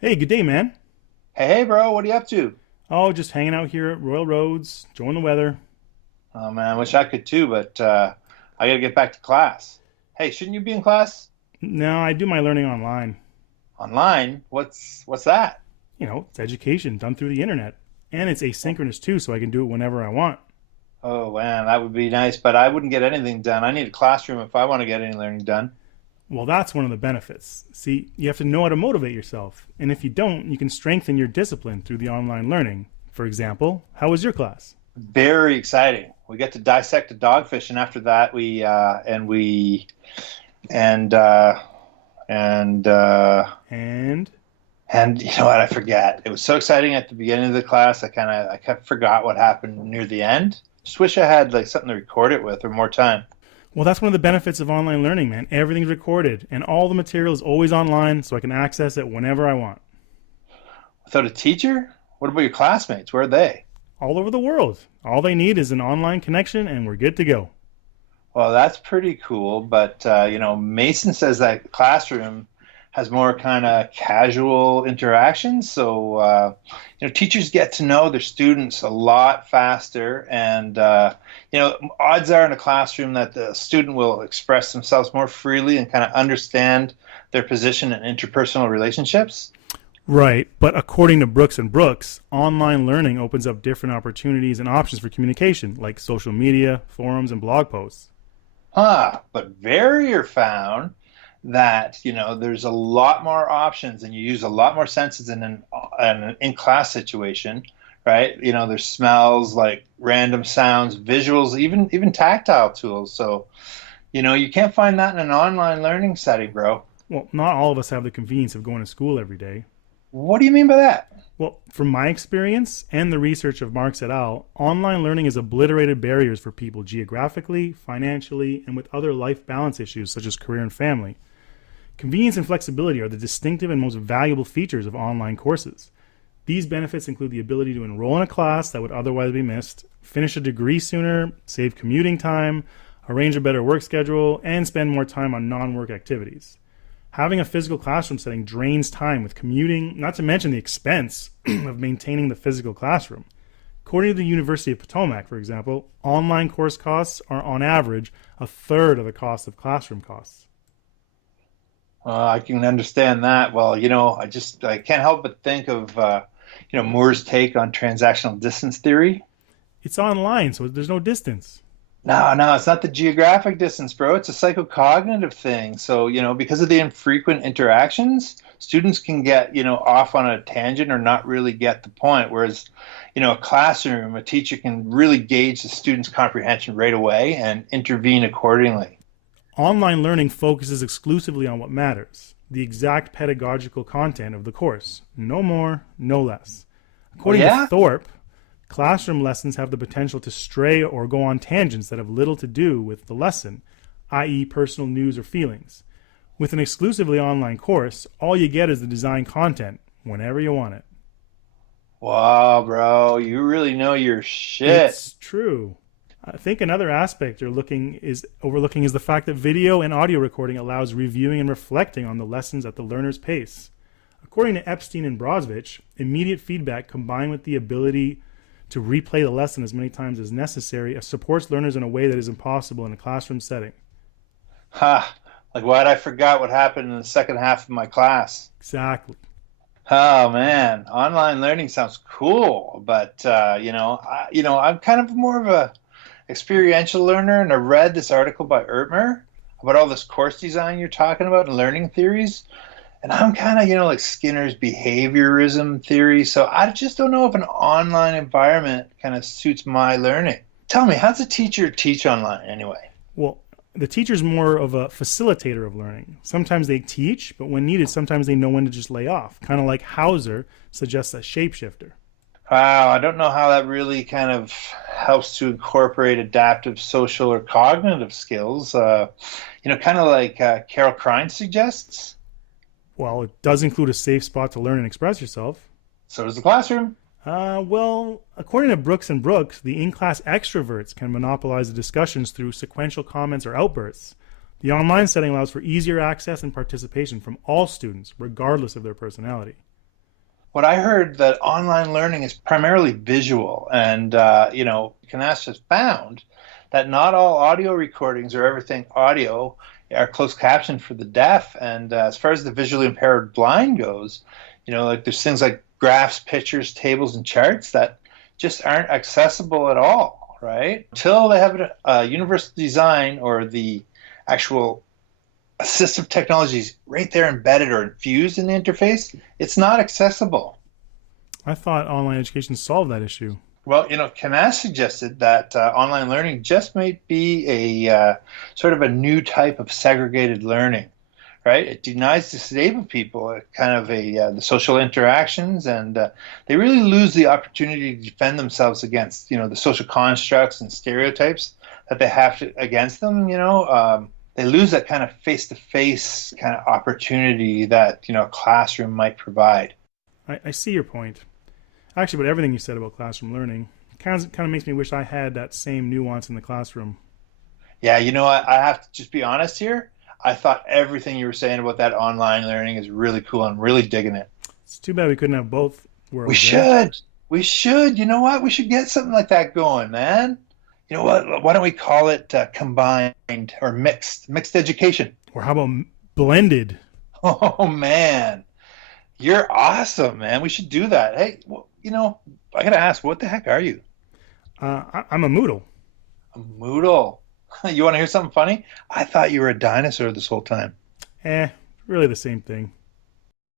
Hey, good day, man. Hey, bro, what are you up to? Oh, just hanging out here at Royal Roads, enjoying the weather. Oh man, I wish I could too, but I gotta get back to class. Hey, shouldn't you be in class? No, I do my learning online. Online? What's that? It's education done through the internet. And it's asynchronous too, so I can do it whenever I want. Oh man, that would be nice, but I wouldn't get anything done. I need a classroom if I want to get any learning done. Well, that's one of the benefits. See, you have to know how to motivate yourself. And if you don't, you can strengthen your discipline through the online learning. For example, how was your class? Very exciting. We get to dissect a dogfish, and after that, and uh, and uh, And and you know what? I forget. It was so exciting at the beginning of the class. I kept forgot what happened near the end. Just wish I had like something to record it with or more time. well, that's one of the benefits of online learning, man. Everything's recorded and all the material is always online so I can access it whenever I want. Without a teacher? What about your classmates? Where are they? All over the world. All they need is an online connection and we're good to go. Well, that's pretty cool. But Mason says that classroom has more kind of casual interactions. So teachers get to know their students a lot faster, and odds are in a classroom that the student will express themselves more freely and kind of understand their position in interpersonal relationships. Right, but according to Brooks and Brooks, online learning opens up different opportunities and options for communication, like social media, forums, and blog posts. But Verrier found that there's a lot more options and you use a lot more senses in an in-class situation, right? There's smells, like random sounds, visuals, even tactile tools. So you can't find that in an online learning setting, bro. Well, not all of us have the convenience of going to school every day. What do you mean by that? Well, from my experience and the research of Marx et al., online learning has obliterated barriers for people geographically, financially, and with other life balance issues such as career and family. Convenience and flexibility are the distinctive and most valuable features of online courses. These benefits include the ability to enroll in a class that would otherwise be missed, finish a degree sooner, save commuting time, arrange a better work schedule, and spend more time on non work activities. Having a physical classroom setting drains time with commuting, not to mention the expense of maintaining the physical classroom. According to the University of Potomac, for example, online course costs are on average a third of the cost of classroom costs. I can understand that. Well, I can't help but think of Moore's take on transactional distance theory. It's online, so there's no distance. No, no, it's not the geographic distance, bro. It's a psychocognitive thing. So, because of the infrequent interactions, students can get, off on a tangent or not really get the point. Whereas, a classroom, a teacher can really gauge the student's comprehension right away and intervene accordingly. Online learning focuses exclusively on what matters, the exact pedagogical content of the course. No more, no less. Oh, According to yeah? Thorpe, classroom lessons have the potential to stray or go on tangents that have little to do with the lesson, i.e., personal news or feelings. With an exclusively online course, all you get is the design content whenever you want it. Wow, bro, you really know your shit. It's true. I think another aspect you're looking is overlooking is the fact that video and audio recording allows reviewing and reflecting on the lessons at the learner's pace. According to Epstein and Brozovich, immediate feedback combined with the ability to replay the lesson as many times as necessary supports learners in a way that is impossible in a classroom setting. Ha, like what? I forgot what happened in the second half of my class. Exactly. Oh man, online learning sounds cool, but I'm kind of more of a experiential learner, and I read this article by Ertmer about all this course design you're talking about and learning theories. And I'm kind of, like Skinner's behaviorism theory. So I just don't know if an online environment kind of suits my learning. Tell me, how's a teacher teach online anyway? Well, the teacher's more of a facilitator of learning. Sometimes they teach, but when needed, sometimes they know when to just lay off. Kind of like Hauser suggests a shapeshifter. Wow, I don't know how that really kind of helps to incorporate adaptive social or cognitive skills. Kind of like Carol Krein suggests. Well, it does include a safe spot to learn and express yourself. So does the classroom. Well, according to Brooks and Brooks, the in-class extroverts can monopolize the discussions through sequential comments or outbursts. The online setting allows for easier access and participation from all students, regardless of their personality. what I heard that online learning is primarily visual, and Canas has found that not all audio recordings or everything audio are closed captioned for the deaf. And as far as the visually impaired blind goes, like there's things like graphs, pictures, tables, and charts that just aren't accessible at all, right? Until they have a universal design or the actual assistive technologies right there embedded or infused in the interface, it's not accessible. I thought online education solved that issue. Well, Canas suggested that online learning just might be a sort of a new type of segregated learning, right? It denies disabled people kind of the social interactions, and they really lose the opportunity to defend themselves against, the social constructs and stereotypes that they have against them. They lose that kind of face-to-face kind of opportunity that a classroom might provide. I see your point. Actually, but everything you said about classroom learning kind of makes me wish I had that same nuance in the classroom. Yeah, I have to just be honest here. I thought everything you were saying about that online learning is really cool. I'm really digging it. It's too bad we couldn't have both worlds. We should. We should. You know what? We should get something like that going, man. You know what? Why don't we call it combined or mixed education? Or how about blended? Oh man, you're awesome, man. We should do that. Hey, well, I gotta ask, what the heck are you? I'm a Moodle. A Moodle. You want to hear something funny? I thought you were a dinosaur this whole time. Really the same thing.